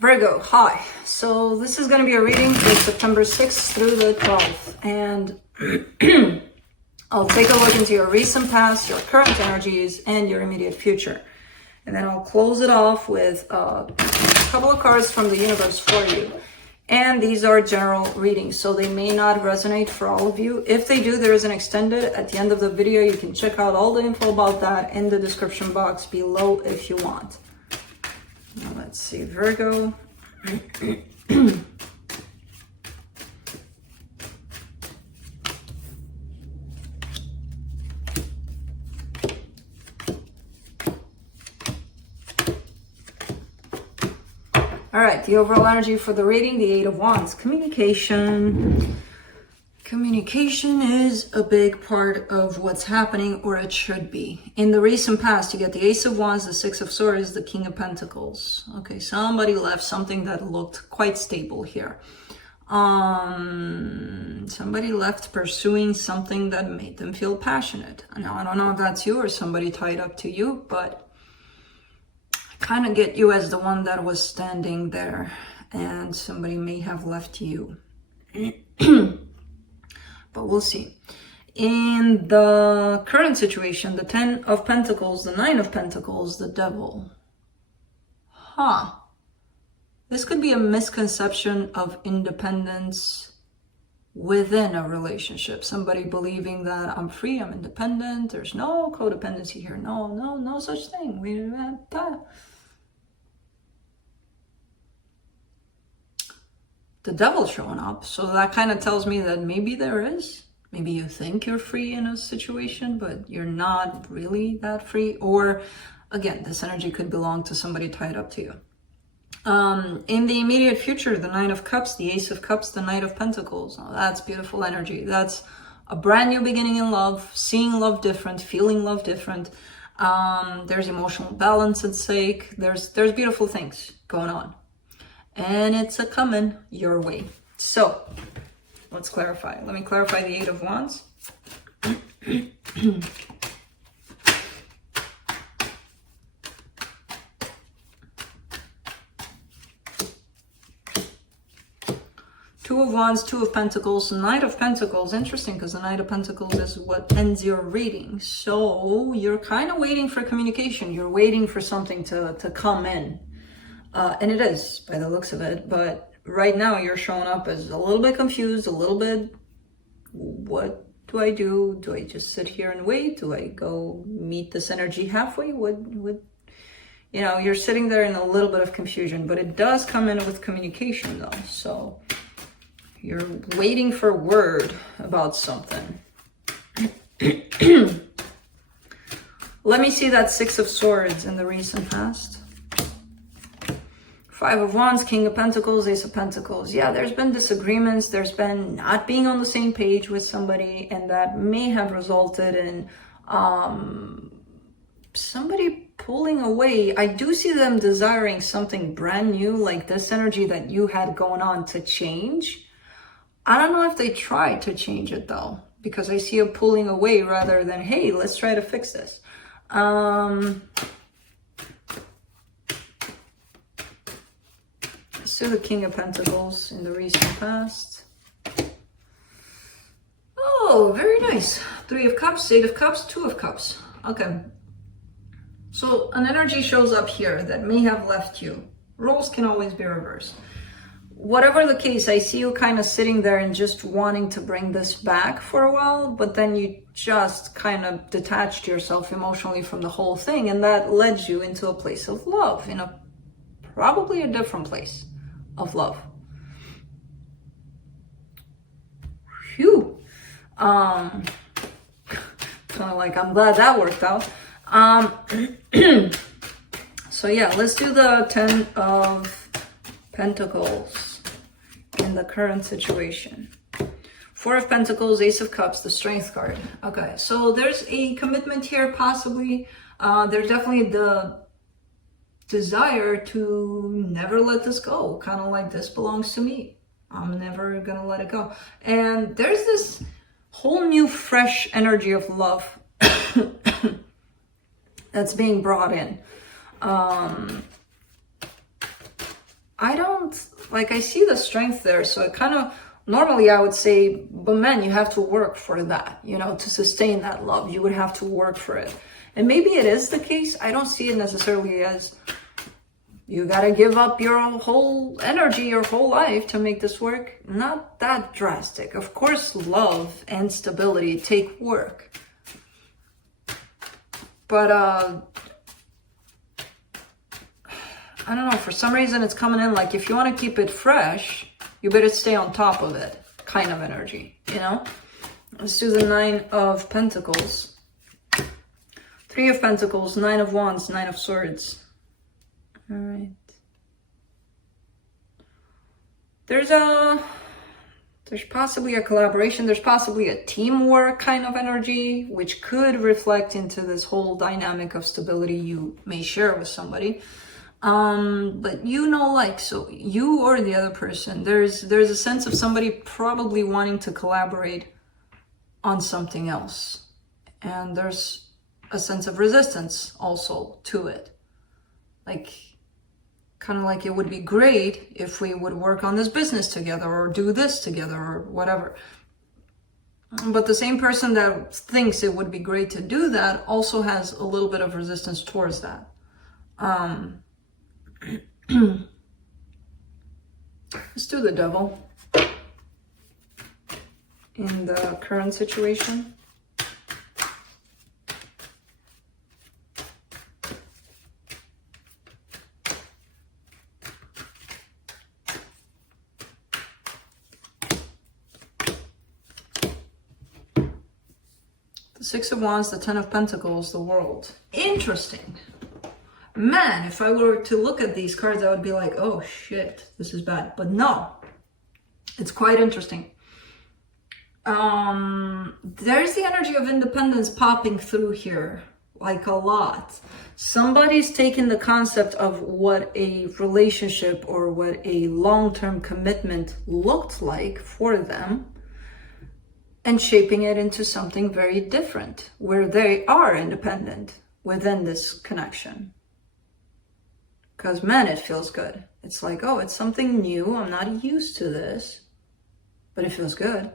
Virgo, hi. So this is going to be a reading for September 6th through the 12th. And I'll take a look into your recent past, your current energies, and your immediate future. And then I'll close it off with a couple of cards from the universe for you. And these are general readings, so they may not resonate for all of you. If they do, there is an extended at the end of the video. You can check out all the info about that in the description box below if you want. Now let's see, Virgo. All right, the overall energy for the reading, the Eight of Wands. Communication. Communication is a big part of what's happening, or it should be. In the recent past, you get the Ace of Wands, the Six of Swords, the King of Pentacles. Okay, somebody left something that looked quite stable here. Somebody left pursuing something that made them feel passionate. Now, I don't know if that's you or somebody tied up to you, but I kind of get you as the one that was standing there, and somebody may have left you. But we'll see. In the current situation, the 10 of Pentacles, the 9 of Pentacles, the Devil. This could be a misconception of independence within a relationship. Somebody believing that I'm free, I'm independent, there's no codependency here. No such thing. The Devil showing up, so that kind of tells me that maybe there is. Maybe you think you're free in a situation, but you're not really that free. Or again, this energy could belong to somebody tied up to you. In the immediate future, the Nine of Cups, the Ace of Cups, the Knight of Pentacles. Oh, that's beautiful energy. That's a brand new beginning in love, seeing love different, feeling love different. There's emotional balance at stake. There's beautiful things going on. And it's a coming your way. So let's clarify. Let me clarify the Eight of Wands. Two of Wands, Two of Pentacles, Knight of Pentacles. Interesting, because the Knight of Pentacles is what ends your reading. So you're kind of waiting for communication. You're waiting for something to come in. And it is, by the looks of it, but right now you're showing up as a little bit confused, a little bit, what do I do? Do I just sit here and wait? Do I go meet this energy halfway? You know, you're sitting there in a little bit of confusion, but it does come in with communication though. So you're waiting for word about something. Let me see that Six of Swords in the recent past. Five of Wands, King of Pentacles, Ace of Pentacles. Yeah, there's been disagreements. There's been not being on the same page with somebody, and that may have resulted in somebody pulling away. I do see them desiring something brand new, like this energy that you had going on, to change. I don't know if they tried to change it though, because I see a pulling away rather than, hey, let's try to fix this. So the King of Pentacles in the recent past. Oh, very nice. Three of Cups, Eight of Cups, Two of Cups. Okay. So an energy shows up here that may have left you. Roles can always be reversed. Whatever the case, I see you kind of sitting there and just wanting to bring this back for a while, but then you just kind of detached yourself emotionally from the whole thing, and that led you into a place of love, in a probably a different place of love. Phew. Kind of like, I'm glad that worked out. So yeah, let's do the 10 of Pentacles in the current situation. Four of Pentacles, Ace of Cups, the Strength card. Okay, so there's a commitment here, possibly. There's definitely the desire to never let this go, kind of like, this belongs to me, I'm never gonna let it go. And there's this whole new fresh energy of love that's being brought in. I don't, like, I see the strength there. So it kind of, normally I would say, but man, you have to work for that, you know, to sustain that love. You would have to work for it. And maybe it is the case. I don't see it necessarily as you gotta give up your whole energy, your whole life to make this work. Not that drastic. Of course, love and stability take work. But, I don't know, for some reason it's coming in like if you want to keep it fresh, you better stay on top of it kind of energy, you know? Let's do the 9 of Pentacles. 3 of Pentacles, 9 of Wands, 9 of Swords. All right. There's possibly a collaboration. There's possibly a teamwork kind of energy, which could reflect into this whole dynamic of stability you may share with somebody. But you know, like, so you or the other person, there's a sense of somebody probably wanting to collaborate on something else. And there's a sense of resistance also to it. Like, kind of like it would be great if we would work on this business together or do this together or whatever. But the same person that thinks it would be great to do that also has a little bit of resistance towards that. Let's do the Devil in the current situation. The 6 of Wands, the 10 of Pentacles, the World. Interesting. Man, if I were to look at these cards, I would be like, oh shit, this is bad. But no, it's quite interesting. There's the energy of independence popping through here, like a lot. Somebody's taken the concept of what a relationship or what a long-term commitment looked like for them and shaping it into something very different, where they are independent within this connection. Because, man, it feels good. It's like, oh, it's something new. I'm not used to this, but it feels good.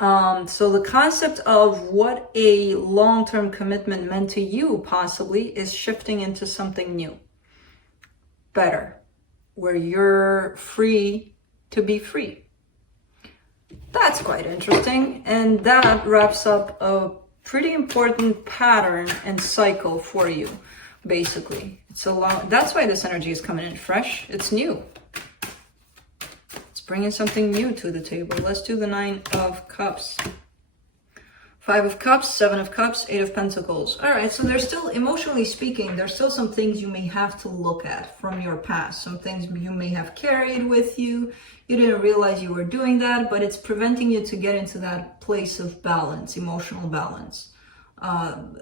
So the concept of what a long-term commitment meant to you possibly is shifting into something new, better, where you're free to be free. That's quite interesting. And that wraps up a pretty important pattern and cycle for you. Basically, it's a lot. That's why this energy is coming in fresh. It's new. It's bringing something new to the table. Let's do the 9 of Cups. 5 of Cups, 7 of Cups, 8 of Pentacles. All right, so there's still, emotionally speaking, there's still some things you may have to look at from your past. Some things you may have carried with you. You didn't realize you were doing that, but it's preventing you to get into that place of balance, emotional balance.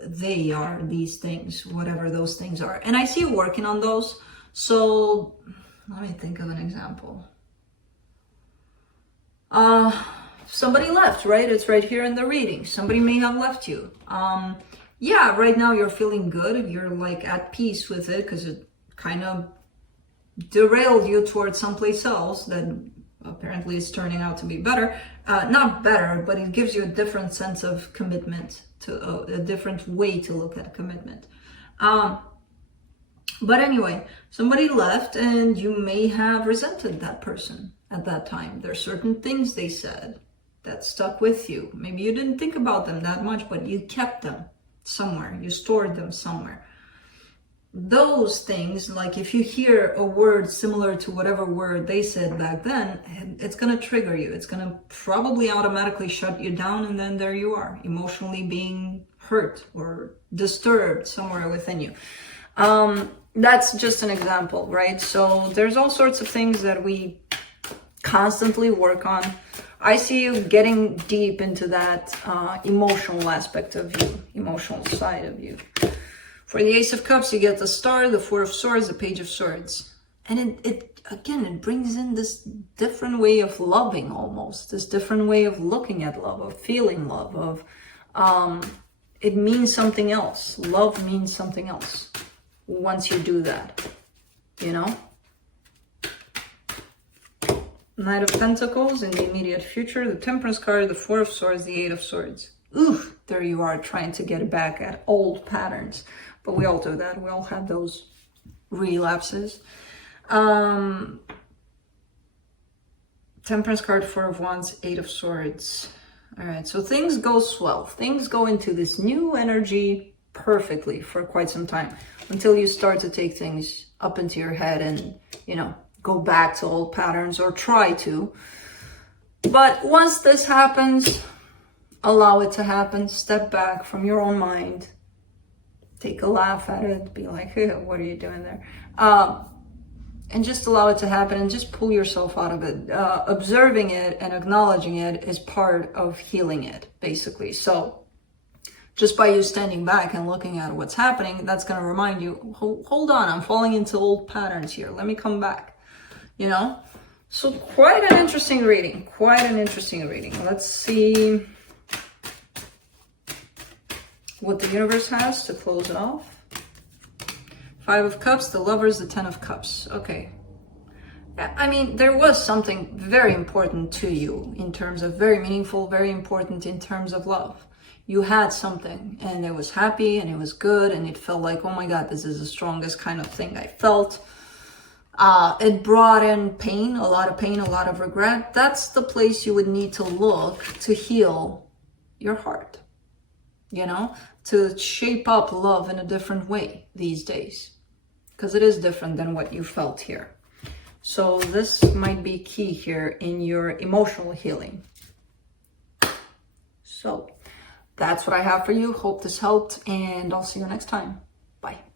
They are these things, whatever those things are. And I see you working on those. So let me think of an example. Somebody left, right? It's right here in the reading. Somebody may have left you. Yeah, right now you're feeling good. You're like at peace with it because it kind of derailed you towards someplace else that apparently is turning out to be better. Not better, but it gives you a different sense of commitment, to a different way to look at commitment. But anyway, somebody left and you may have resented that person at that time. There are certain things they said that stuck with you. Maybe you didn't think about them that much, but you kept them somewhere. You stored them somewhere. Those things, like if you hear a word similar to whatever word they said back then, it's going to trigger you. It's going to probably automatically shut you down, and then there you are, emotionally being hurt or disturbed somewhere within you. That's just an example, right? So there's all sorts of things that we constantly work on. I see you getting deep into that emotional aspect of you, emotional side of you. For the Ace of Cups, you get the Star, the 4 of Swords, the Page of Swords. And it brings in this different way of loving almost, this different way of looking at love, of feeling love, of, it means something else. Love means something else once you do that, you know? Knight of Pentacles in the immediate future, the Temperance card, the Four of Swords, the Eight of Swords. Ooh, there you are trying to get back at old patterns. But we all do that. We all have those relapses. Temperance card, Four of Wands, Eight of Swords. All right, so things go swell. Things go into this new energy perfectly for quite some time until you start to take things up into your head and, you know, go back to old patterns or try to. But once this happens, allow it to happen. Step back from your own mind. Take a laugh at it. Be like, hey, what are you doing there? And just allow it to happen and just pull yourself out of it. Observing it and acknowledging it is part of healing it, basically. So just by you standing back and looking at what's happening, that's going to remind you, hold on, I'm falling into old patterns here. Let me come back, you know? So quite an interesting reading. Quite an interesting reading. Let's see what the universe has to close it off. Five of Cups, the Lovers, the Ten of Cups. Okay. I mean, there was something very important to you in terms of very meaningful, very important in terms of love. You had something and it was happy and it was good and it felt like, oh my God, this is the strongest kind of thing I felt. It brought in pain, a lot of regret. That's the place you would need to look to heal your heart, you know, to shape up love in a different way these days. Because it is different than what you felt here. So this might be key here in your emotional healing. So that's what I have for you. Hope this helped, and I'll see you next time. Bye.